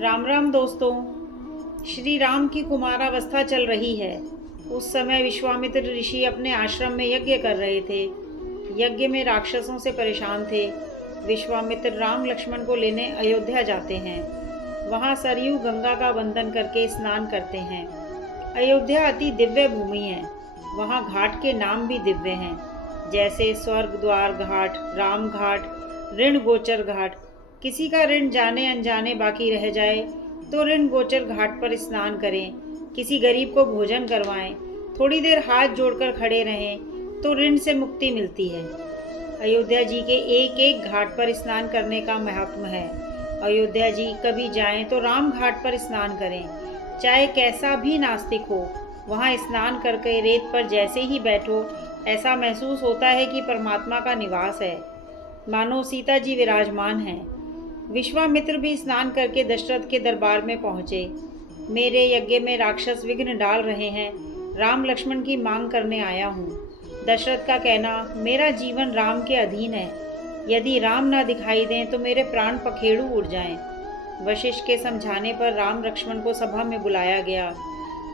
राम राम दोस्तों। श्री राम की कुमारावस्था चल रही है। उस समय विश्वामित्र ऋषि अपने आश्रम में यज्ञ कर रहे थे। यज्ञ में राक्षसों से परेशान थे। विश्वामित्र राम लक्ष्मण को लेने अयोध्या जाते हैं। वहाँ सरयू गंगा का वंदन करके स्नान करते हैं। अयोध्या अति दिव्य भूमि है। वहाँ घाट के नाम भी दिव्य हैं, जैसे स्वर्ग द्वार घाट, राम घाट, ऋण गोचर घाट। किसी का ऋण जाने अनजाने बाकी रह जाए तो ऋण गोचर घाट पर स्नान करें। किसी गरीब को भोजन करवाएं, थोड़ी देर हाथ जोड़कर खड़े रहें तो ऋण से मुक्ति मिलती है। अयोध्या जी के एक एक घाट पर स्नान करने का महत्व है। अयोध्या जी कभी जाएं तो राम घाट पर स्नान करें। चाहे कैसा भी नास्तिक हो, वहाँ स्नान करके रेत पर जैसे ही बैठो, ऐसा महसूस होता है कि परमात्मा का निवास है, मानो सीता जी विराजमान हैं। विश्वामित्र भी स्नान करके दशरथ के दरबार में पहुँचे। मेरे यज्ञ में राक्षस विघ्न डाल रहे हैं, राम लक्ष्मण की मांग करने आया हूँ। दशरथ का कहना, मेरा जीवन राम के अधीन है, यदि राम ना दिखाई दें तो मेरे प्राण पखेरु उड़ जाएं। वशिष्ठ के समझाने पर राम लक्ष्मण को सभा में बुलाया गया।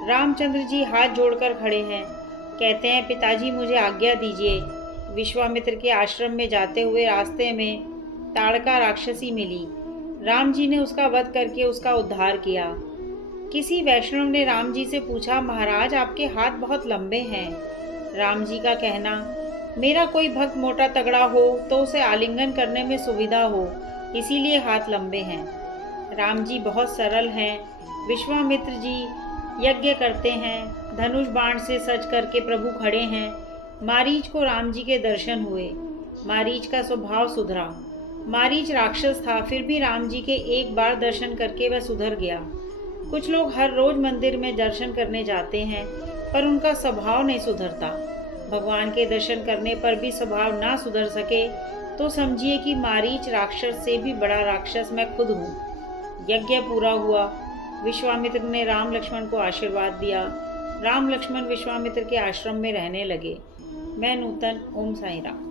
रामचंद्र जी हाथ जोड़कर खड़े हैं, कहते हैं, पिताजी मुझे आज्ञा दीजिए। विश्वामित्र के आश्रम में जाते हुए रास्ते में ताड़का राक्षसी मिली। राम जी ने उसका वध करके उसका उद्धार किया। किसी वैष्णव ने राम जी से पूछा, महाराज आपके हाथ बहुत लंबे हैं। राम जी का कहना, मेरा कोई भक्त मोटा तगड़ा हो तो उसे आलिंगन करने में सुविधा हो, इसीलिए हाथ लंबे हैं। राम जी बहुत सरल हैं। विश्वामित्र जी यज्ञ करते हैं, धनुष बाण से सज करके प्रभु खड़े हैं। मारीच को राम जी के दर्शन हुए। मारीच का स्वभाव सुधरा। मारीच राक्षस था, फिर भी राम जी के एक बार दर्शन करके वह सुधर गया। कुछ लोग हर रोज मंदिर में दर्शन करने जाते हैं, पर उनका स्वभाव नहीं सुधरता। भगवान के दर्शन करने पर भी स्वभाव ना सुधर सके तो समझिए कि मारीच राक्षस से भी बड़ा राक्षस मैं खुद हूँ। यज्ञ पूरा हुआ। विश्वामित्र ने राम लक्ष्मण को आशीर्वाद दिया। राम लक्ष्मण विश्वामित्र के आश्रम में रहने लगे। मैं नूतन। ओम साई राम।